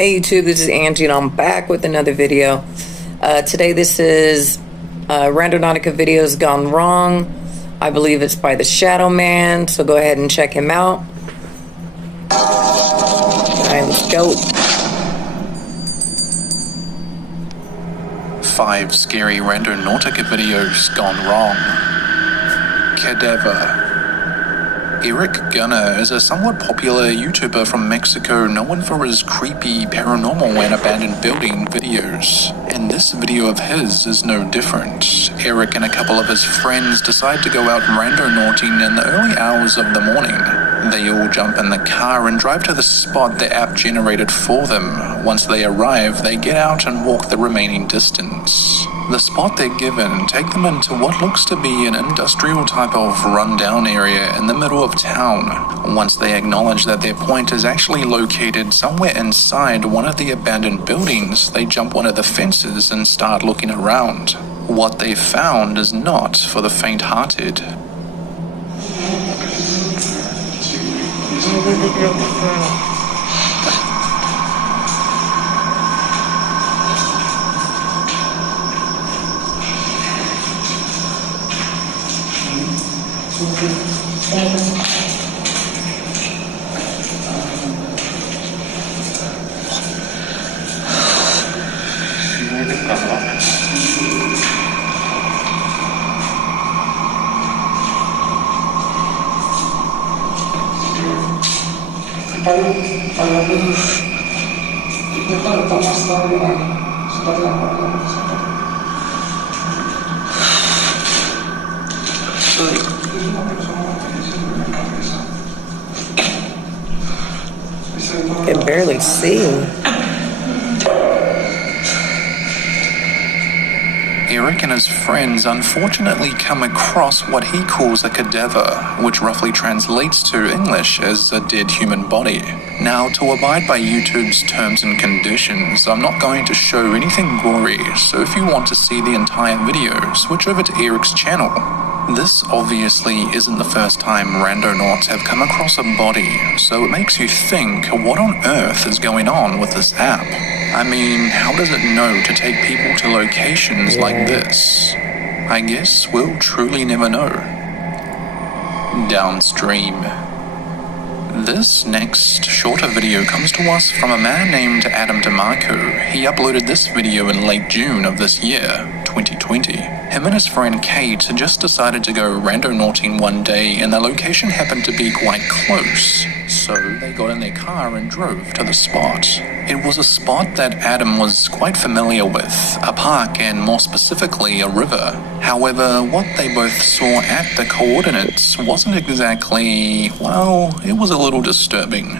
Hey YouTube, this is Angie and I'm back with another video. Today this is Randonautica videos gone wrong. I believe it's by the Shadow Man, so go ahead and check him out. Alright, let's go. 5 scary Randonautica videos gone wrong. Cadaver. Eric Gunner is a somewhat popular YouTuber from Mexico known for his creepy, paranormal and abandoned building videos. And this video of his is no different. Eric and a couple of his friends decide to go out randonauting in the early hours of the morning. They all jump in the car and drive to the spot the app generated for them. Once they arrive, they get out and walk the remaining distance. The spot they're given take them into what looks to be an industrial type of rundown area in the middle of town. Once they acknowledge that their point is actually located somewhere inside one of the abandoned buildings, they jump one of the fences and start looking around. What they found is not for the faint-hearted. I can barely see. Eric and his friends unfortunately come across what he calls a cadaver, which roughly translates to English as a dead human body. Now, to abide by YouTube's terms and conditions, I'm not going to show anything gory, so if you want to see the entire video, switch over to Eric's channel. This obviously isn't the first time randonauts have come across a body, so it makes you think, what on earth is going on with this app? I mean, how does it know to take people to locations like this? I guess we'll truly never know. Downstream. This next shorter video comes to us from a man named Adam DeMarco. He uploaded this video in late June of this year, 2020. Him and his friend Kate had just decided to go randonauting one day and the location happened to be quite close. So they got in their car and drove to the spot. It was a spot that Adam was quite familiar with, a park and more specifically a river. However, what they both saw at the coordinates wasn't exactly, well, it was a little disturbing.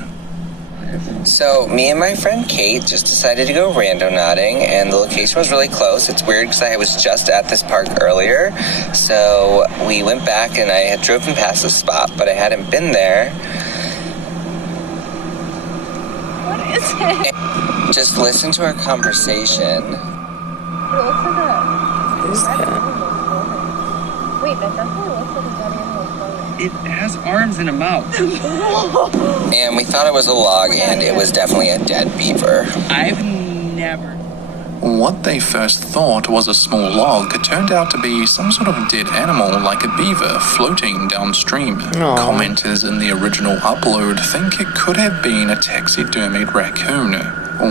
So, me and my friend Kate just decided to go randonauting, and the location was really close. It's weird because I was just at this park earlier, so we went back and I had driven past the spot, but I hadn't been there. What is it? Just listen to our conversation. It looks like a... What is that? Wait, that definitely looks like a dead animal clothing. It has arms and a mouth. And we thought it was a log, and it was definitely a dead beaver. I've never... What they first thought was a small log turned out to be some sort of dead animal like a beaver floating downstream. Aww. Commenters in the original upload think it could have been a taxidermied raccoon.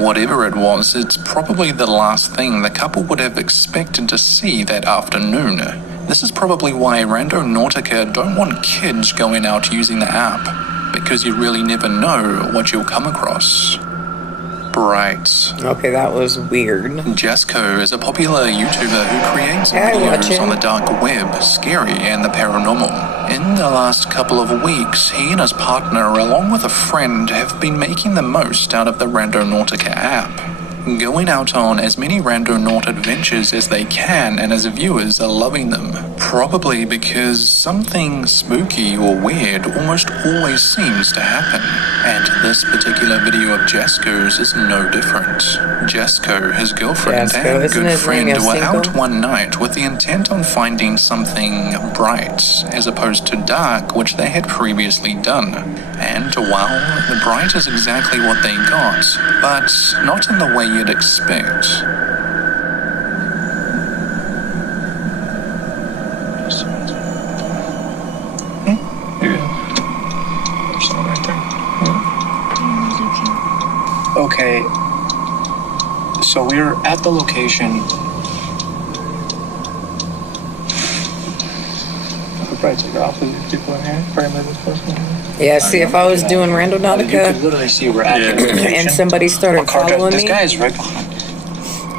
Whatever it was, it's probably the last thing the couple would have expected to see that afternoon. This is probably why Randonautica don't want kids going out using the app, because you really never know what you'll come across. Right. Okay, that was weird. Jasco is a popular YouTuber who creates I watch videos him. on the dark web, scary and the paranormal. In the last couple of weeks, he and his partner, along with a friend, have been making the most out of the Randonautica app. Going out on as many randonaut adventures as they can, and as viewers are loving them. Probably because something spooky or weird almost always seems to happen. And this particular video of Jasco's is no different. Jasco, his girlfriend, Jasco, and isn't good his friend name were Yacinco? out one night with the intent on finding something bright, as opposed to dark, which they had previously done. And, well, the bright is exactly what they got, but not in the way you'd expect. Okay, so we're at the location. The brights are off. There's people in here. Probably this person. Yeah, see, if I was doing You could Randonautica literally see we're at the location. and somebody started following This me, guy is right behind.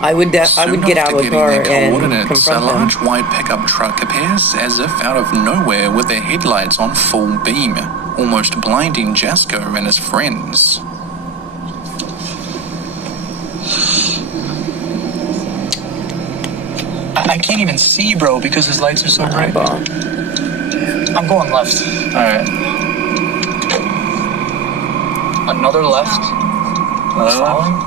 I would get Soon out after of the getting car their and coordinates, a confront them. large white pickup truck appears as if out of nowhere with their headlights on full beam, almost blinding Jasco and his friends. I can't even see, bro, because his lights are so bright. Eyeball. I'm going left. All right. Another left. Another left.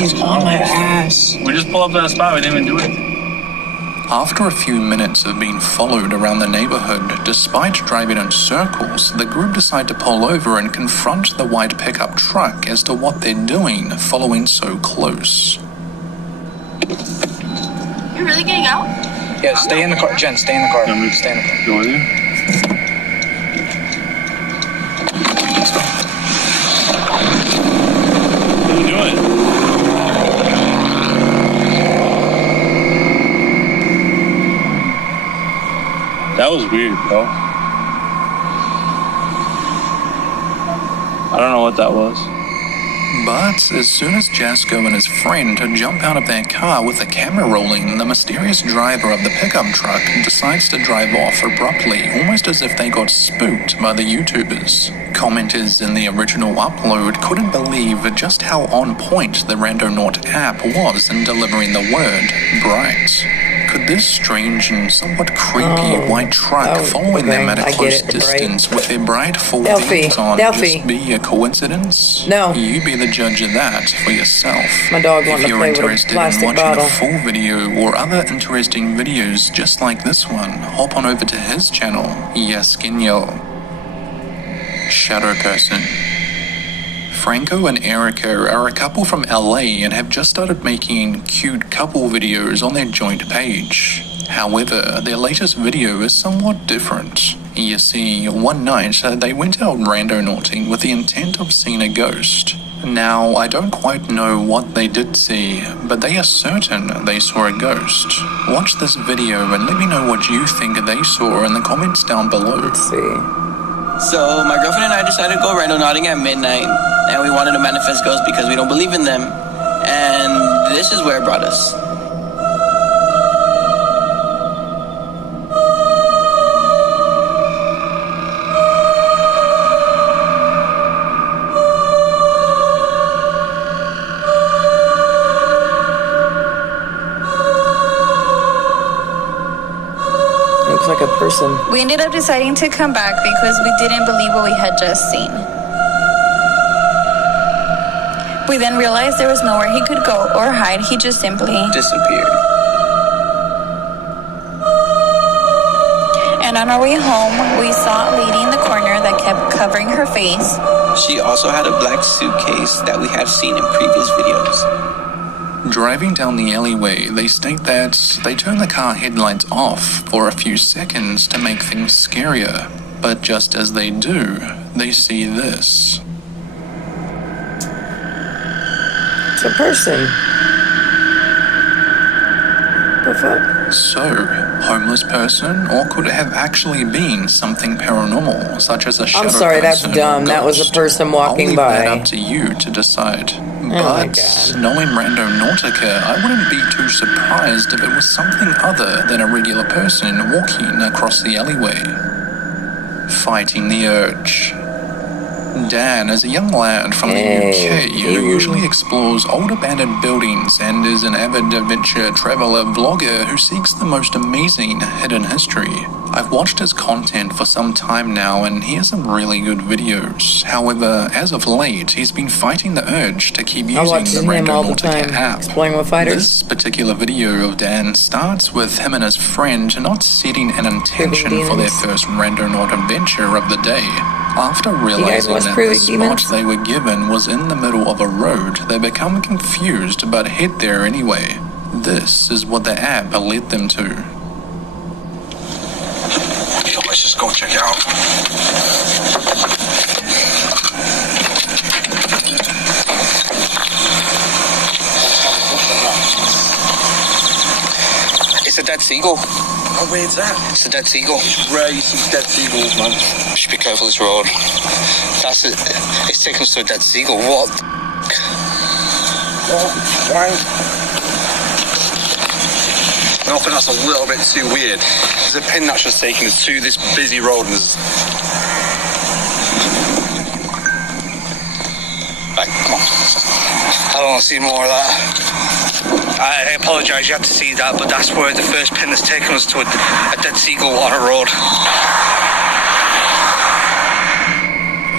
He's on my ass. We just pulled up to that spot. We didn't even do it. After a few minutes of being followed around the neighborhood, despite driving in circles, the group decide to pull over and confront the white pickup truck as to what they're doing, following so close. You're really getting out? Yeah, stay in the car. Jen, stay in the car. Can we Stay in the car. go with you? What are you doing? That was weird, bro. I don't know what that was. But as soon as Jasco and his friend jump out of their car with the camera rolling, the mysterious driver of the pickup truck decides to drive off abruptly, almost as if they got spooked by the YouTubers. Commenters in the original upload couldn't believe just how on point the Randonaut app was in delivering the word bright. Could this strange and somewhat creepy white truck following them at a I get close it, bright. distance with their bright full Delphi, beams on Delphi. just be a coincidence? No. You be the judge of that for yourself. My dog If wanted to you're play with a interested in plastic watching bottle. a full video or other interesting videos just like this one, hop on over to his channel, Yaskinyo. Shadow Person. Franco and Erica are a couple from LA and have just started making cute couple videos on their joint page. However, their latest video is somewhat different. You see, one night they went out randonauting with the intent of seeing a ghost. Now, I don't quite know what they did see, but they are certain they saw a ghost. Watch this video and let me know what you think they saw in the comments down below. Let's see. So my girlfriend and I decided to go randonauting at midnight, and we wanted to manifest ghosts because we don't believe in them. And this is where it brought us. Looks like a person. We ended up deciding to come back because we didn't believe what we had just seen. We then realized there was nowhere he could go or hide. He just simply Disappeared. And on our way home, we saw a lady in the corner that kept covering her face. She also had a black suitcase that we have seen in previous videos. Driving down the alleyway, they state that they turn the car headlights off for a few seconds to make things scarier. But just as they do, they see this. It's a person. The fuck? So, homeless person, or could it have actually been something paranormal, such as a shadow I'm sorry, that's person or dumb. That was a ghost? person walking I'll leave by. that up to you to decide. my But God. knowing Randonautica, I wouldn't be too surprised if it was something other than a regular person walking across the alleyway, fighting the urge. Dan is a young lad from the UK who usually explores old abandoned buildings and is an avid adventure traveler vlogger who seeks the most amazing hidden history. I've watched his content for some time now and he has some really good videos. However, as of late, he's been fighting the urge to keep using the Randonautica app. Exploring with fighters. This particular video of Dan starts with him and his friend not setting an intention for their first Randonaut adventure of the day. After realizing that the spot they were given was in the middle of a road, they become confused but head there anyway. This is what the app led them to. Let's just go check it out. It's a dead seagull. Oh, where's that? It's a dead seagull. Rare you see dead seagulls, man. Should be careful this road. That's it. It's taken us to a dead seagull. What? Why? I think that's a little bit too weird. There's a pin that's just taking us to this busy road and there's... Right, come on. I don't want to see more of that. I apologise you had to see that, but that's where the first pin has taken us to a dead seagull on a road.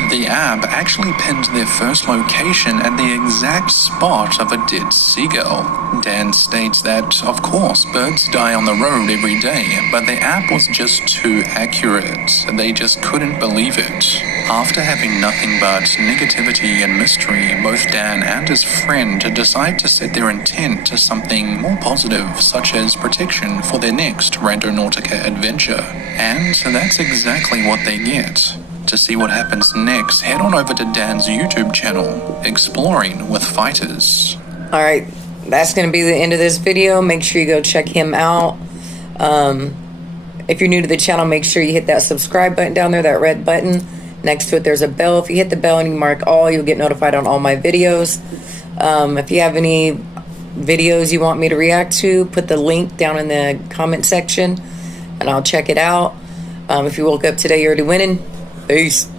The app actually pinned their first location at the exact spot of a dead seagull. Dan states that, of course, birds die on the road every day, but the app was just too accurate. They just couldn't believe it. After having nothing but negativity and mystery, both Dan and his friend decide to set their intent to something more positive, such as protection for their next Randonautica adventure. And that's exactly what they get. To see what happens next, head on over to Dan's YouTube channel, Exploring with Fighters. Alright, that's going to be the end of this video. Make sure you go check him out. If you're new to the channel, make sure you hit that subscribe button down there, that red button. Next to it, there's a bell. If you hit the bell and you mark all, you'll get notified on all my videos. If you have any videos you want me to react to, put the link down in the comment section, and I'll check it out. If you woke up today, you're already winning. Peace.